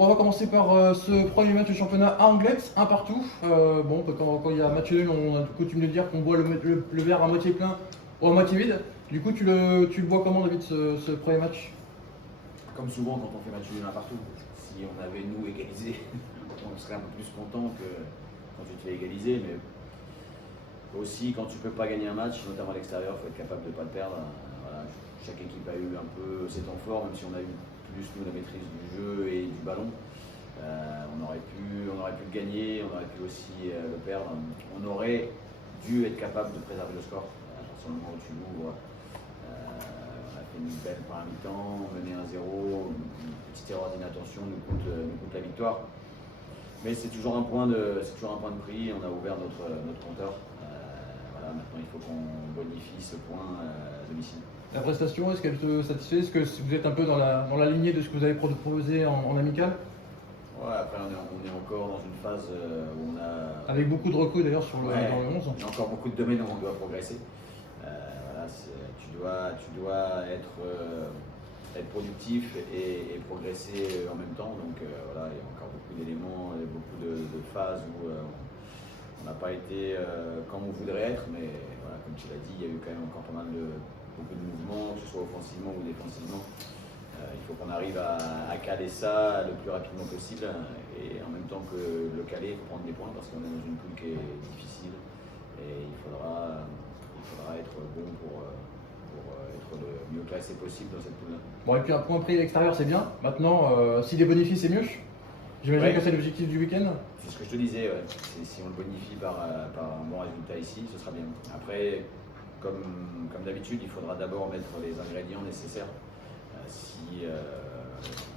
Bon, on va commencer par ce premier match du championnat anglais, un partout. Quand il y a match nul, on a coutume de dire qu'on boit le verre à moitié plein ou à moitié vide. Du coup, tu le vois comment, David, ce premier match? Comme souvent quand on fait match nul un partout, si on avait nous égalisé, on serait un peu plus content que quand tu te fais égaliser. Mais aussi quand tu peux pas gagner un match, notamment à l'extérieur, il faut être capable de ne pas le perdre. Voilà, chaque équipe a eu un peu ses temps forts, même si on a eu plus nous la maîtrise du jeu et du ballon. On aurait pu le gagner, on aurait pu aussi le perdre. On aurait dû être capable de préserver le score. À partir du moment où tu l'ouvres, on a fait une belle première mi-temps, mené 1-0, une petite erreur d'inattention nous coûte la victoire. Mais c'est toujours un point de prix, on a ouvert notre compteur. Voilà, maintenant il faut qu'on bonifie ce point à domicile. La prestation, est-ce qu'elle te satisfait? Est-ce que vous êtes un peu dans la lignée de ce que vous avez proposé en amical? Ouais, après on est encore dans une phase où on a... Avec beaucoup de recrues d'ailleurs dans le 11. Il y a encore beaucoup de domaines où on doit progresser. Voilà, tu dois être productif et progresser en même temps. Donc voilà, il y a encore beaucoup d'éléments, beaucoup de phases où on n'a pas été comme on voudrait être. Mais voilà, comme tu l'as dit, il y a eu quand même encore beaucoup de mouvements, que ce soit offensivement ou défensivement. Il faut qu'on arrive à caler ça le plus rapidement possible et en même temps que le caler, il faut prendre des points parce qu'on est dans une poule qui est difficile et il faudra être bon pour être le mieux classé possible dans cette poule-là. Bon, et puis un point pris à l'extérieur, c'est bien. Maintenant, si des bonifient, c'est mieux. J'imagine que c'est l'objectif du week-end. C'est ce que je te disais, ouais. Si on le bonifie par un bon résultat ici, ce sera bien. Après, comme d'habitude, il faudra d'abord mettre les ingrédients nécessaires.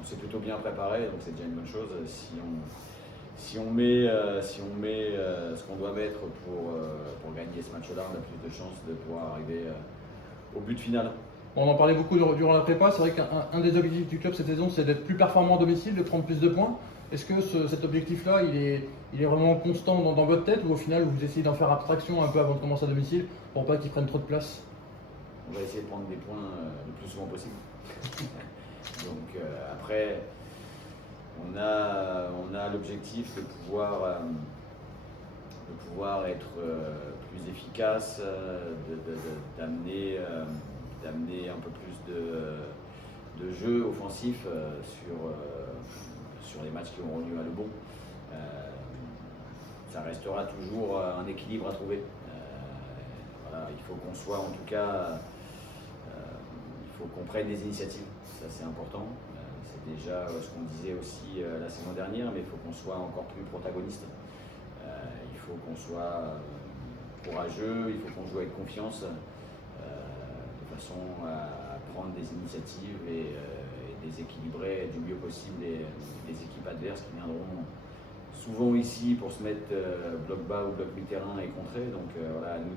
On s'est plutôt bien préparé, donc c'est déjà une bonne chose. Si on met ce qu'on doit mettre pour gagner ce match-là, on a plus de chances de pouvoir arriver au but final. On en parlait beaucoup durant la prépa. C'est vrai qu'un des objectifs du club cette saison, c'est d'être plus performant à domicile, de prendre plus de points. Est-ce que cet objectif-là, il est vraiment constant dans votre tête ou au final vous essayez d'en faire abstraction un peu avant de commencer à domicile pour pas qu'il prenne trop de place? On va essayer de prendre des points le plus souvent possible. Donc après, on a l'objectif de pouvoir être plus efficace, d'amener un peu plus de jeu offensif sur les matchs qui auront lieu à Lebon. Ça restera toujours un équilibre à trouver. Voilà, il faut qu'on soit en tout cas... il faut qu'on prenne des initiatives, ça c'est important. C'est déjà ce qu'on disait aussi la saison dernière, mais il faut qu'on soit encore plus protagoniste. Il faut qu'on soit courageux, il faut qu'on joue avec confiance, de façon à prendre des initiatives et déséquilibrer du mieux possible les équipes adverses qui viendront souvent ici pour se mettre bloc bas ou bloc mi-terrain et contrer. Donc voilà, à nous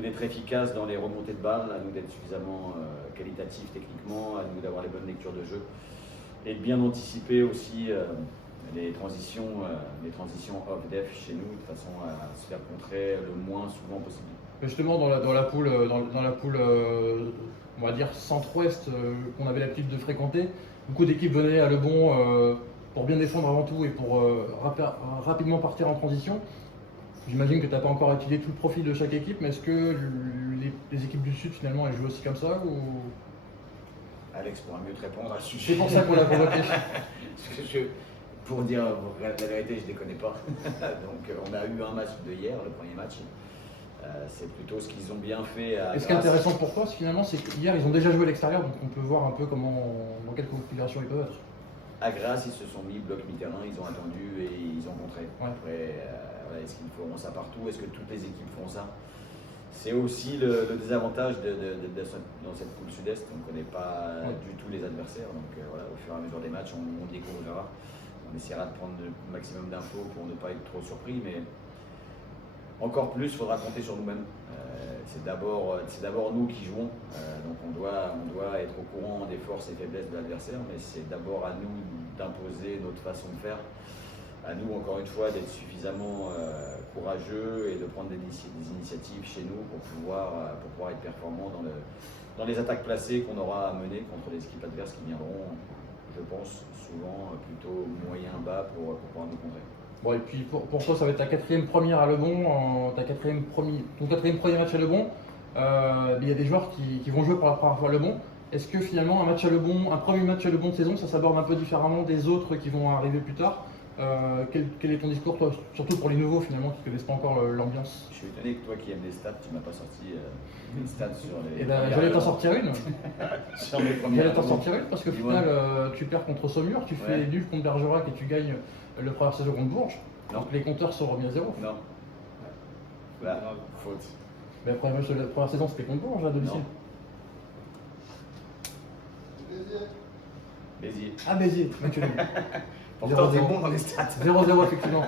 d'être efficaces dans les remontées de balles, à nous d'être suffisamment qualitatifs techniquement, à nous d'avoir les bonnes lectures de jeu et de bien anticiper aussi les transitions off-def chez nous de façon à se faire contrer le moins souvent possible. Justement, dans la poule, on va dire centre-ouest qu'on avait l'habitude de fréquenter, beaucoup d'équipes venaient à Lebon pour bien défendre avant tout et pour rapidement partir en transition. J'imagine que tu n'as pas encore étudié tout le profil de chaque équipe, mais est-ce que les équipes du Sud finalement elles jouent aussi comme ça ou... Alex pourra mieux te répondre à ce sujet. C'est pour ça qu'on l'a convoqué. Pour dire la vérité, je ne les connais pas. Donc on a eu un match de hier, le premier match. C'est plutôt ce qu'ils ont bien fait à Et ce qui est intéressant pour toi, finalement, c'est qu'hier ils ont déjà joué à l'extérieur, donc on peut voir un peu dans quelle configuration ils peuvent être. À Grasse, ils se sont mis bloc mi-terrain, ils ont attendu et ils ont contré. Ouais. Après, est-ce qu'ils feront ça partout? Est-ce que toutes les équipes feront ça? C'est aussi le désavantage dans cette poule sud-est. On ne connaît pas du tout les adversaires. Donc voilà, au fur et à mesure des matchs, on découvrira. On essaiera de prendre le maximum d'infos pour ne pas être trop surpris. Mais encore plus, il faudra compter sur nous-mêmes. C'est d'abord nous qui jouons. Donc on doit être au courant des forces et faiblesses de l'adversaire. Mais c'est d'abord à nous d'imposer notre façon de faire. À nous, encore une fois, d'être suffisamment courageux et de prendre des initiatives chez nous pour pouvoir être performants dans les attaques placées qu'on aura à mener contre les équipes adverses qui viendront, je pense, souvent plutôt moyen-bas pour pouvoir nous contrer. Bon, et puis pour toi, ça va être ta quatrième première à Lebon, ton quatrième premier match à Lebon. Il y a des joueurs qui vont jouer pour la première fois à Lebon. Est-ce que finalement un premier match à Lebon de saison, ça s'aborde un peu différemment des autres qui vont arriver plus tard? Quel est ton discours, toi, surtout pour les nouveaux finalement qui ne connaissent pas encore l'ambiance? Je suis étonné que toi qui aimes les stats, tu m'as pas sorti une stat sur les. Eh ben, j'allais t'en sortir une. Sur les premières. J'allais t'en sortir une parce qu'au Dis-moi. final, tu perds contre Saumur, tu fais Ouais. nul contre Bergerac et tu gagnes le première saison contre Bourges. Non. Donc les compteurs sont remis à zéro. Non. Bah, faute. Mais la première saison, c'était contre Bourges à domicile. Non. Béziers. Ah, Béziers, mec, tu l'as dit. Pourtant, t'es 0-0. bon dans les stats. 0-0, effectivement.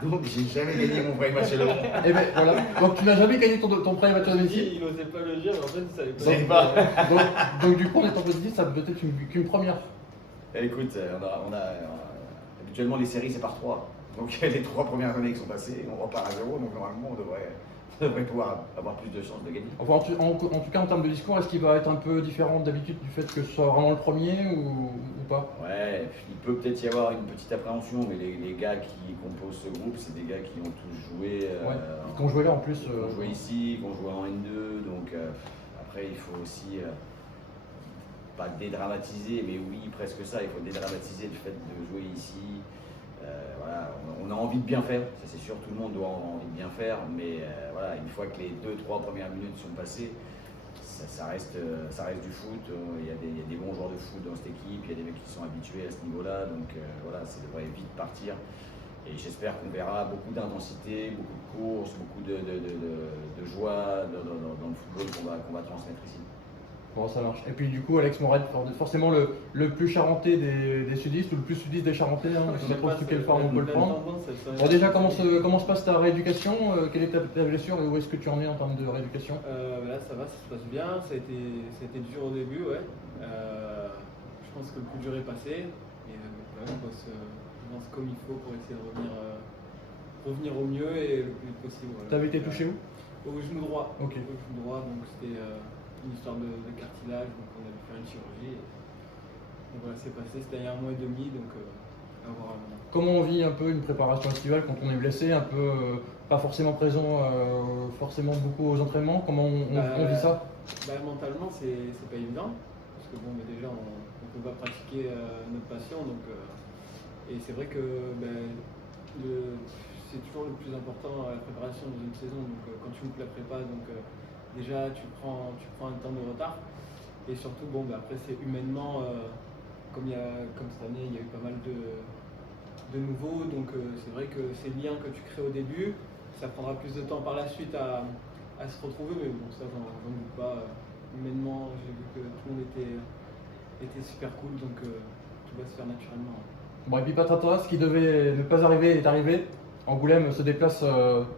Donc, j'ai jamais gagné mon premier match à Lebon. Et ben voilà. Donc tu n'as jamais gagné ton premier match à domicile. Il n'osait pas le dire, mais en fait, il savait pas. Je savais pas. Donc du coup, en étant positif, ça peut être qu'une première. Écoute, habituellement les séries c'est par 3. Donc les 3 premières années qui sont passées, on repart à 0, donc normalement on devrait pouvoir avoir plus de chances de gagner. Enfin, en tout cas, en termes de discours, est-ce qu'il va être un peu différent d'habitude du fait que ce soit vraiment le premier ou pas? Ouais, il peut peut-être y avoir une petite appréhension, mais les gars qui composent ce groupe, c'est des gars qui ont tous joué. Ouais. Qui ont joué là en plus. Qui ont joué ici, qui ont joué en N2, donc après il faut aussi pas dédramatiser, mais oui, presque ça, il faut dédramatiser le fait de jouer ici. Voilà, on a envie de bien faire, ça c'est sûr, tout le monde doit avoir envie de bien faire, mais voilà, une fois que les 2-3 premières minutes sont passées, ça reste du foot. Il y a des bons joueurs de foot dans cette équipe, il y a des mecs qui sont habitués à ce niveau-là, donc voilà, ça devrait vite partir. Et j'espère qu'on verra beaucoup d'intensité, beaucoup de courses, beaucoup de joie dans le football qu'on va transmettre ici. Bon, ça marche. Et puis du coup, Alex Morel, forcément le plus charentais des sudistes ou le plus sudiste des charentais, hein, je ne sais pas sous quelle forme on peut le prendre. Bon, déjà, comment se passe ta rééducation? Quelle est ta blessure et où est-ce que tu en es en termes de rééducation? Là, ça va, ça se passe bien. Ça a été dur au début, ouais. Je pense que le plus dur est passé. Et on bosse comme il faut pour essayer de revenir au mieux et le plus vite possible. Voilà. T'avais été touché où? Au genou droit. Ok. Au genou droit, donc c'était une histoire de cartilage, donc on a dû faire une chirurgie. Donc voilà, c'est passé, c'était il y a 1 mois et demi, donc à voir maintenant. Comment on vit un peu une préparation estivale quand on est blessé, un peu pas forcément présent forcément beaucoup aux entraînements? Comment on vit ça? Mentalement, c'est pas évident, parce que bon, mais déjà on ne peut pas pratiquer notre passion, donc et c'est vrai que c'est toujours le plus important à la préparation dans une saison, donc quand tu loupes la prépa, donc déjà tu prends un temps de retard, et surtout après c'est humainement, comme cette année il y a eu pas mal de nouveaux, donc c'est vrai que ces liens que tu crées au début, ça prendra plus de temps par la suite à se retrouver, mais bon, ça j'en doute pas. Humainement, j'ai vu que tout le monde était super cool, donc tout va se faire naturellement. Bon, et puis Patratas, qui devait ne pas arriver, est arrivé. Angoulême se déplace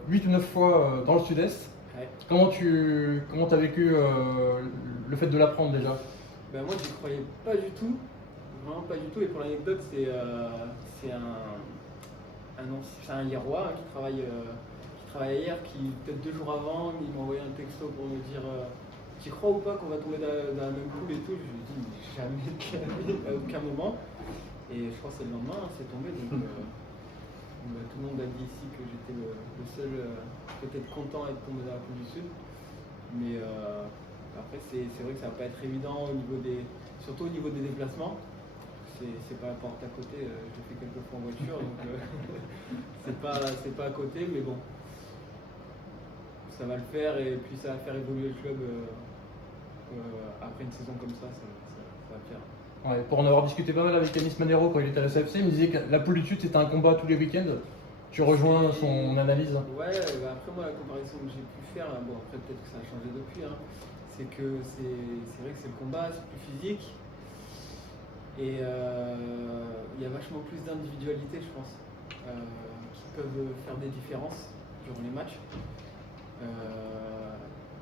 8 ou 9 fois dans le sud-est. Ouais. Comment t'as vécu le fait de l'apprendre déjà? Moi, j'y croyais pas du tout, vraiment pas du tout. Et pour l'anecdote, c'est un Hierrois qui travaille hier, qui peut-être 2 jours avant, il m'a envoyé un texto pour me dire tu crois ou pas qu'on va tomber dans la même poule et tout. Je lui ai dit mais jamais de la vie, à aucun moment. Et je crois que c'est le lendemain, c'est tombé. Donc tout le monde a dit ici que j'étais le seul peut-être content d'être tombé dans la poule du Sud. Mais après c'est vrai que ça va pas être évident surtout au niveau des déplacements. C'est pas la porte à côté, je fais quelques fois en voiture, donc c'est pas à côté, mais bon, ça va le faire et puis ça va faire évoluer le club après une saison comme ça va le faire. Ouais, pour en avoir discuté pas mal avec Anis Manero quand il était à la CFC, il me disait que la poule du Sud c'était un combat tous les week-ends. Tu rejoins son analyse? Ouais, après moi la comparaison que j'ai pu faire, bon après peut-être que ça a changé depuis, c'est que c'est vrai que c'est le combat, c'est plus physique. Et il y a vachement plus d'individualité, je pense, qui peuvent faire des différences durant les matchs.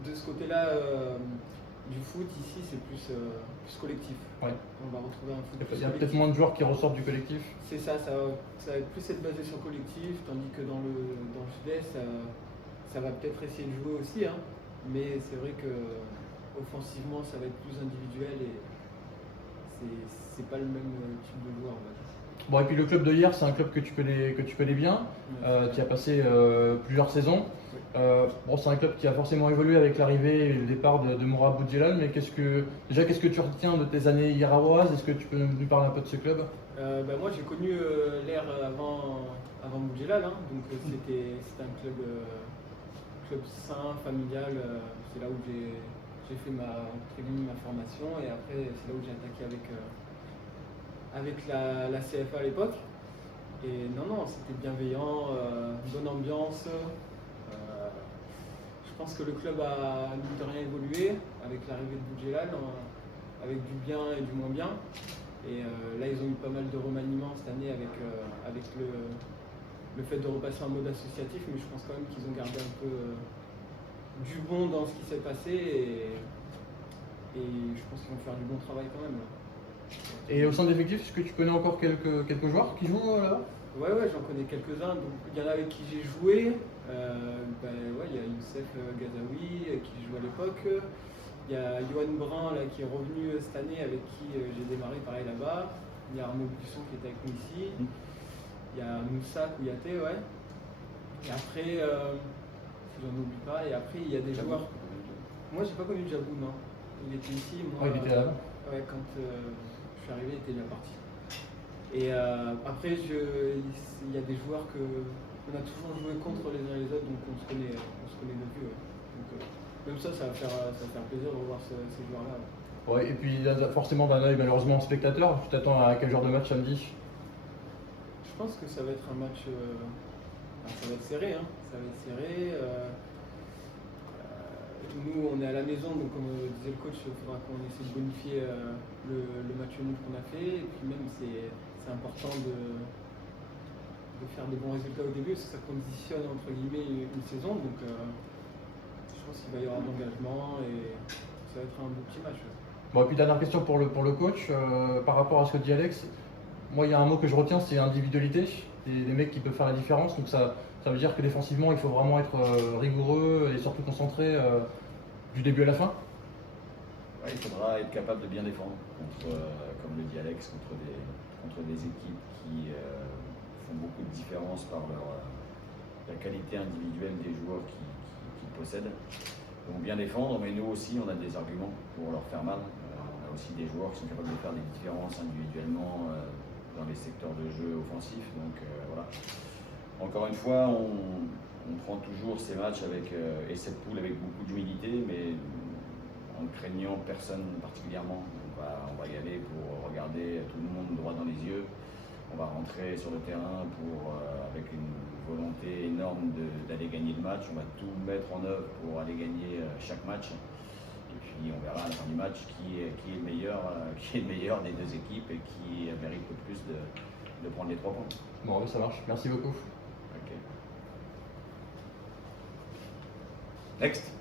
De ce côté-là, du foot, ici, c'est plus collectif. Ouais. On va retrouver un foot plus Il y a collectif. peut-être moins de joueurs qui ressortent du collectif. C'est ça va plus être basé sur le collectif, tandis que dans le sud-est, ça va peut-être essayer de jouer aussi, mais c'est vrai que offensivement, ça va être plus individuel et c'est pas le même type de joueur, on va dire. Bon, et puis le club de hier, c'est un club que tu connais bien, qui a passé plusieurs saisons. Bon, c'est un club qui a forcément évolué avec l'arrivée et le départ de Mourad Boudjelal, mais qu'est-ce que tu retiens de tes années hiéraoises? Est-ce que tu peux nous parler un peu de ce club? Moi j'ai connu l'ère avant Boudjelal, hein, donc c'était un club sain, familial. C'est là où j'ai fait ma formation et après c'est là où j'ai attaqué avec la CFA à l'époque. Et non, c'était bienveillant, bonne ambiance. Je pense que le club a mine de rien évolué avec l'arrivée de Boudjelal, avec du bien et du moins bien. Et là, ils ont eu pas mal de remaniements cette année avec le fait de repasser en mode associatif, mais je pense quand même qu'ils ont gardé un peu du bon dans ce qui s'est passé et je pense qu'ils vont faire du bon travail quand même. Là. Et au sein de l'effectif, est-ce que tu connais encore quelques joueurs qui jouent là-bas? Ouais, j'en connais quelques-uns. Donc, il y en a avec qui j'ai joué. Il y a Youssef Gazaoui qui joue à l'époque. Il y a Yoann Brun là, qui est revenu cette année avec qui j'ai démarré pareil là-bas. Il y a Arnaud Buisson qui était avec nous ici. Il y a Moussa Kouyaté, ouais. Et après, si j'en oublie pas, et après il y a des joueurs. Moi j'ai pas connu Djabou, non. Il était ici, moi. Il était là-bas. Ouais, quand je suis arrivé, il était déjà parti. Et après, il y a des joueurs qu'on a toujours joué contre les uns et les autres, donc on se connaît depuis. Ouais. Donc, même ça va faire plaisir de revoir ces joueurs-là. Ouais, et puis forcément d'un œil malheureusement spectateur. Tu t'attends à quel genre de match samedi? Je pense que ça va être un match. Ça va être serré, hein. Ça va être serré. Nous, on est à la maison, donc comme disait le coach, il faudra qu'on essaie de bonifier le match nul qu'on a fait. Et puis même, c'est important de faire des bons résultats au début, parce que ça conditionne entre guillemets une saison. Donc je pense qu'il va y avoir de l'engagement et ça va être un beau petit match. Bon, et puis dernière question pour le coach, par rapport à ce que dit Alex, moi il y a un mot que je retiens, c'est individualité, des mecs qui peuvent faire la différence, donc ça veut dire que défensivement il faut vraiment être rigoureux et surtout concentré du début à la fin. Ouais, il faudra être capable de bien défendre, comme le dit Alex, contre des équipes qui font beaucoup de différence par la qualité individuelle des joueurs qu'ils possèdent. Donc bien défendre, mais nous aussi on a des arguments pour leur faire mal. On a aussi des joueurs qui sont capables de faire des différences individuellement dans les secteurs de jeu offensifs. Donc voilà. Encore une fois, on prend toujours ces matchs et cette poule avec beaucoup d'humilité, mais en ne craignant personne particulièrement. On va y aller pour regarder tout le monde droit dans les yeux. On va rentrer sur le terrain avec une volonté énorme d'aller gagner le match. On va tout mettre en œuvre pour aller gagner chaque match. Et puis on verra à la fin du match qui est le meilleur des deux équipes et qui mérite le plus de prendre les 3 points. Bon, ça marche. Merci beaucoup. Ok. Next.